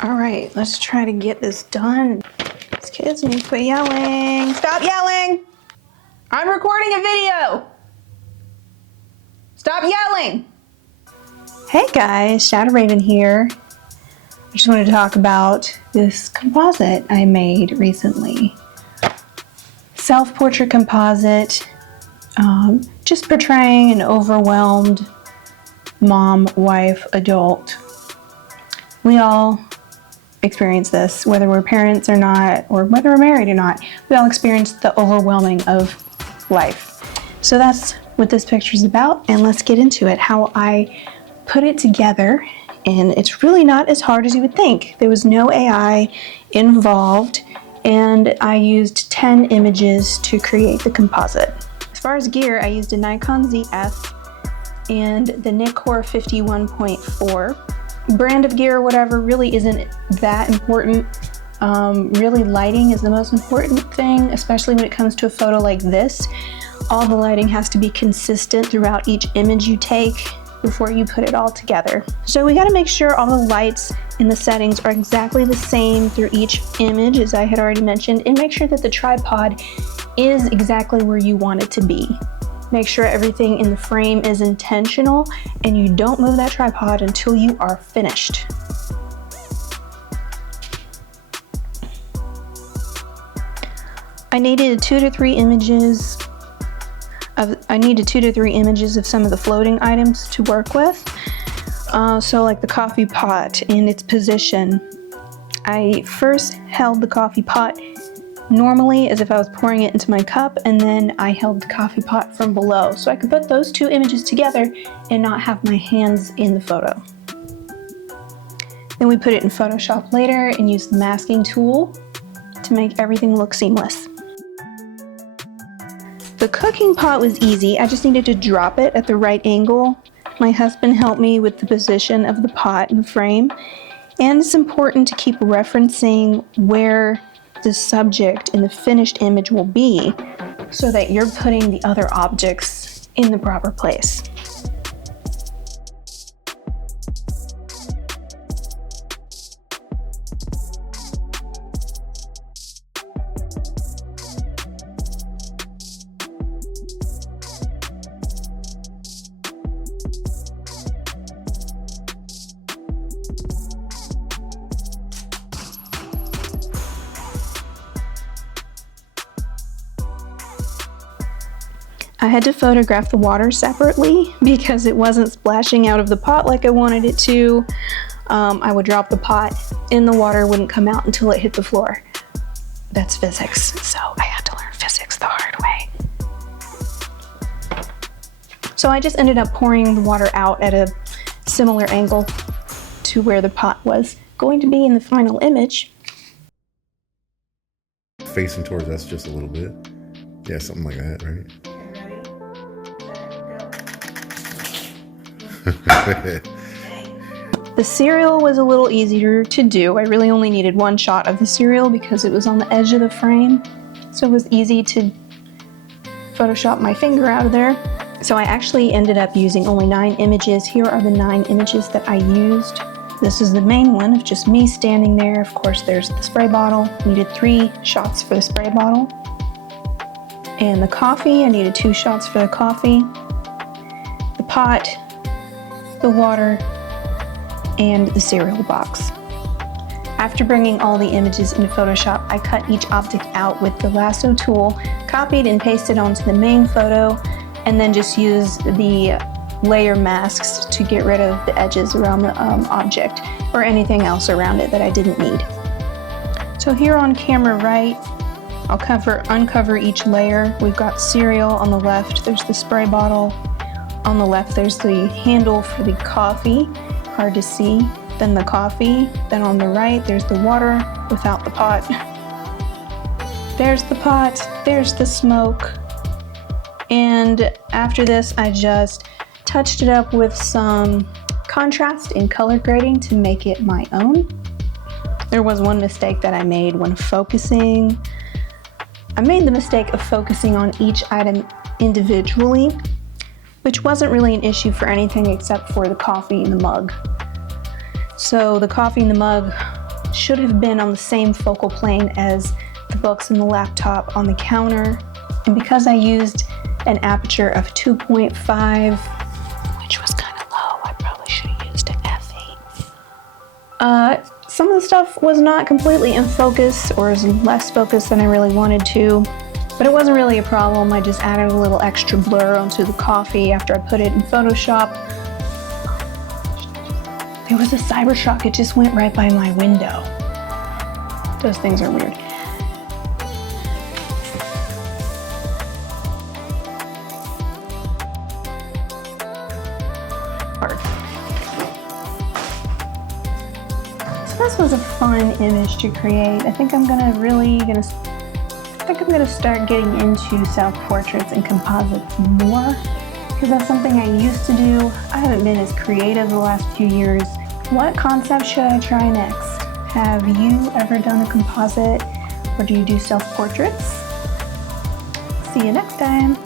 All right, let's try to get this done. These kids need to quit yelling. Stop yelling! I'm recording a video! Stop yelling! Hey guys, Shadow Raven here. I just wanted to talk about this composite I made recently. Self-portrait composite, just portraying an overwhelmed mom, wife, adult. We all experience this, whether we're parents or not, or whether we're married or not. We all experience the overwhelming of life. So that's what this picture is about, and let's get into it. How I put it together, and it's really not as hard as you would think. There was no AI involved, and I used 10 images to create the composite. As far as gear, I used a Nikon ZF and the Nikkor 51.4. Brand of gear or whatever really isn't that important. Really lighting is the most important thing, especially when it comes to a photo like this. All the lighting has to be consistent throughout each image you take before you put it all together. So we gotta make sure all the lights and the settings are exactly the same through each image, as I had already mentioned, and make sure that the tripod is exactly where you want it to be. Make sure everything in the frame is intentional and you don't move that tripod until you are finished. I needed 2 to 3 images of some of the floating items to work with. So like the coffee pot and its position. I first held the coffee pot normally as if I was pouring it into my cup, and then I held the coffee pot from below so I could put those two images together and not have my hands in the photo. Then we put it in Photoshop later and used the masking tool to make everything look seamless. The cooking pot was easy. I just needed to drop it at the right angle. My husband helped me with the position of the pot in the frame, and it's important to keep referencing where the subject in the finished image will be so that you're putting the other objects in the proper place. I had to photograph the water separately because it wasn't splashing out of the pot like I wanted it to. I would drop the pot and the water wouldn't come out until it hit the floor. That's physics, so I had to learn physics the hard way. So I just ended up pouring the water out at a similar angle to where the pot was going to be in the final image. Facing towards us just a little bit. Yeah, something like that, right? The cereal was a little easier to do. I really only needed one shot of the cereal because it was on the edge of the frame. So it was easy to Photoshop my finger out of there. So I actually ended up using only 9 images. Here are the 9 images that I used. This is the main one of just me standing there. Of course, there's the spray bottle. I needed 3 shots for the spray bottle. And the coffee, I needed 2 shots for the coffee. The pot, the water, and the cereal box. After bringing all the images into Photoshop, I cut each object out with the lasso tool, copied and pasted onto the main photo, and then just used the layer masks to get rid of the edges around the object or anything else around it that I didn't need. So here on camera right, I'll uncover each layer. We've got cereal on the left, there's the spray bottle. On the left, there's the handle for the coffee, hard to see. Then the coffee. Then on the right, there's the water without the pot. There's the pot, there's the smoke. And after this, I just touched it up with some contrast and color grading to make it my own. There was one mistake that I made when focusing. I made the mistake of focusing on each item individually, which wasn't really an issue for anything except for the coffee in the mug. So the coffee in the mug should have been on the same focal plane as the books and the laptop on the counter. And because I used an aperture of 2.5, which was kind of low, I probably should have used an f8. Some of the stuff was not completely in focus, or is less focus than I really wanted to, but it wasn't really a problem. I just added a little extra blur onto the coffee after I put it in Photoshop. There was a cyber truck, it just went right by my window. Those things are weird. So this was a fun image to create. I think I'm gonna start getting into self-portraits and composites more, because that's something I used to do. I haven't been as creative the last few years. What concept should I try next? Have you ever done a composite, or do you do self-portraits? See you next time.